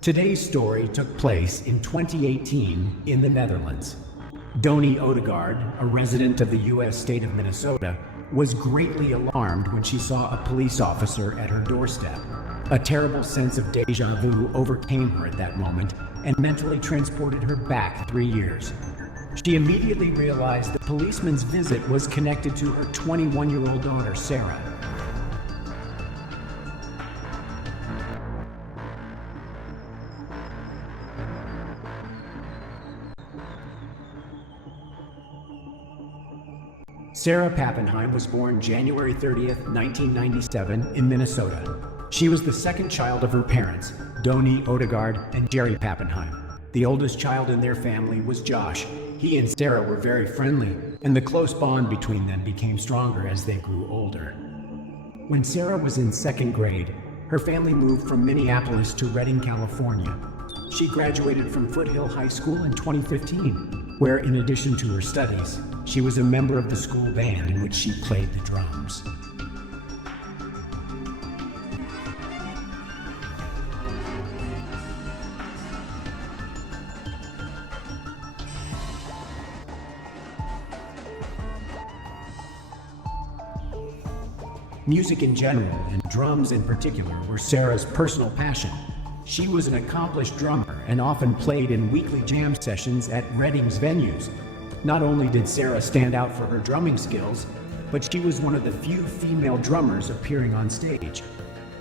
Today's story took place in 2018 in the Netherlands. Doni Odegaard, a resident of the U.S. state of Minnesota, was greatly alarmed when she saw a police officer at her doorstep. A terrible sense of deja vu overcame her at that moment and mentally transported her back 3 years. She immediately realized the policeman's visit was connected to her 21-year-old daughter, Sarah. Sarah Pappenheimer was born January 30th, 1997 in Minnesota. She was the second child of her parents, Doni Odegaard and Jerry Pappenheimer. The oldest child in their family was Josh. He and Sarah were very friendly, and the close bond between them became stronger as they grew older. When Sarah was in second grade, her family moved from Minneapolis to Redding, California. She graduated from Foothill High School in 2015, where in addition to her studies, she was a member of the school band in which she played the drums. Music in general, and drums in particular, were Sarah's personal passion. She was an accomplished drummer and often played in weekly jam sessions at Redding's venues. Not only did Sarah stand out for her drumming skills, but she was one of the few female drummers appearing on stage.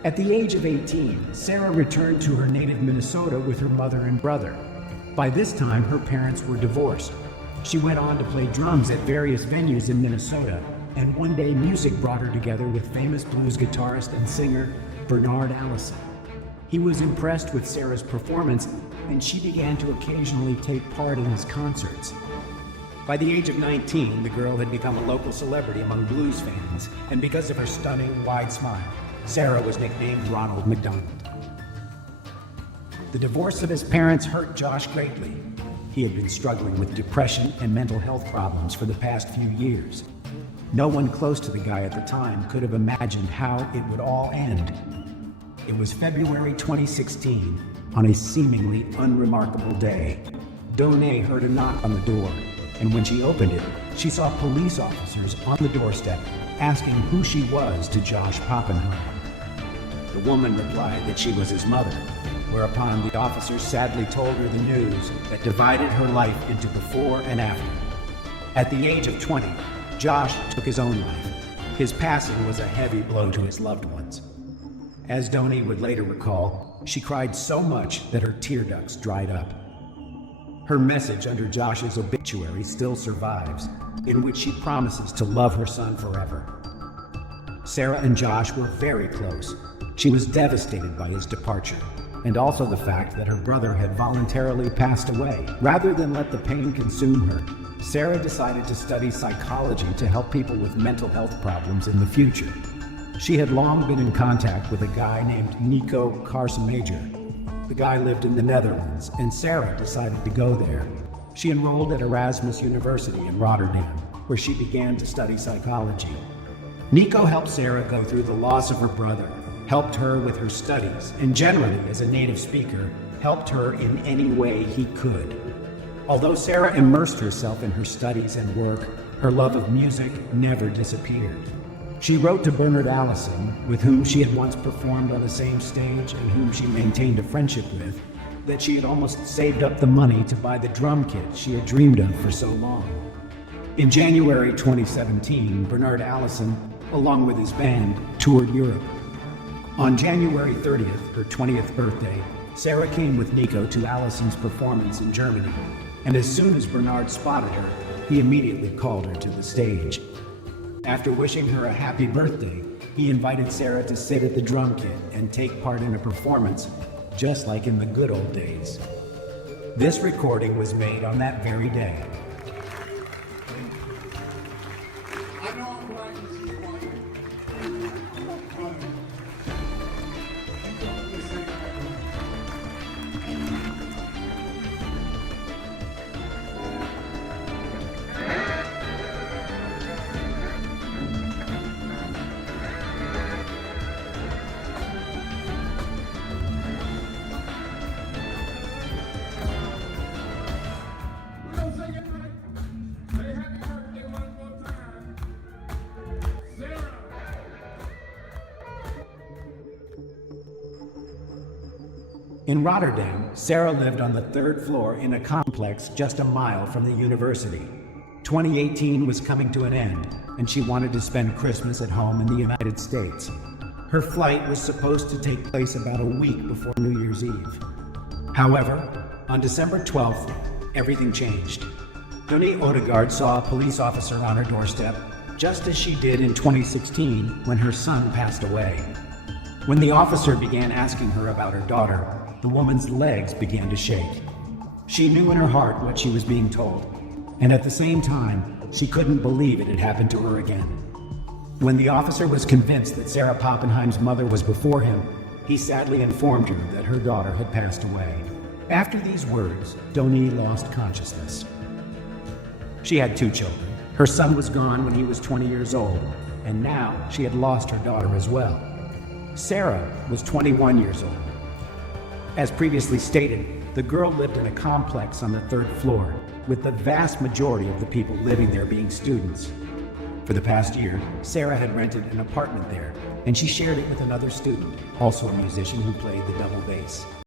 At the age of 18, Sarah returned to her native Minnesota with her mother and brother. By this time, her parents were divorced. She went on to play drums at various venues in Minnesota, and one day music brought her together with famous blues guitarist and singer Bernard Allison. He was impressed with Sarah's performance, and she began to occasionally take part in his concerts. By the age of 19, the girl had become a local celebrity among blues fans, and because of her stunning, wide smile, Sarah was nicknamed Ronald McDonald. The divorce of his parents hurt Josh greatly. He had been struggling with depression and mental health problems for the past few years. No one close to the guy at the time could have imagined how it would all end. It was February 2016, on a seemingly unremarkable day. Doni heard a knock on the door, and when she opened it, she saw police officers on the doorstep asking who she was to Josh Pappenheimer. The woman replied that she was his mother, whereupon the officers sadly told her the news that divided her life into before and after. At the age of 20, Josh took his own life. His passing was a heavy blow to his loved ones. As Doni would later recall, she cried so much that her tear ducts dried up. Her message under Josh's obituary still survives, in which she promises to love her son forever. Sarah and Josh were very close. She was devastated by his departure, and also the fact that her brother had voluntarily passed away. Rather than let the pain consume her, Sarah decided to study psychology to help people with mental health problems in the future. She had long been in contact with a guy named Nico Carson-Major. The guy lived in the Netherlands, and Sarah decided to go there. She enrolled at Erasmus University in Rotterdam, where she began to study psychology. Nico helped Sarah go through the loss of her brother, helped her with her studies, and generally, as a native speaker, helped her in any way he could. Although Sarah immersed herself in her studies and work, her love of music never disappeared. She wrote to Bernard Allison, with whom she had once performed on the same stage and whom she maintained a friendship with, that she had almost saved up the money to buy the drum kit she had dreamed of for so long. In January 2017, Bernard Allison, along with his band, toured Europe. On January 30th, her 20th birthday, Sarah came with Nico to Allison's performance in Germany, and as soon as Bernard spotted her, he immediately called her to the stage. After wishing her a happy birthday, he invited Sarah to sit at the drum kit and take part in a performance, just like in the good old days. This recording was made on that very day. In Rotterdam, Sarah lived on the third floor in a complex just a mile from the university. 2018 was coming to an end, and she wanted to spend Christmas at home in the United States. Her flight was supposed to take place about a week before New Year's Eve. However, on December 12th, everything changed. Donnie Odegaard saw a police officer on her doorstep, just as she did in 2016 when her son passed away. When the officer began asking her about her daughter, the woman's legs began to shake. She knew in her heart what she was being told, and at the same time, she couldn't believe it had happened to her again. When the officer was convinced that Sarah Pappenheim's mother was before him, he sadly informed her that her daughter had passed away. After these words, Donnie lost consciousness. She had 2 children. Her son was gone when he was 20 years old, and now she had lost her daughter as well. Sarah was 21 years old. As previously stated, the girl lived in a complex on the 3rd floor, with the vast majority of the people living there being students. For the past year, Sarah had rented an apartment there, and she shared it with another student, also a musician who played the double bass.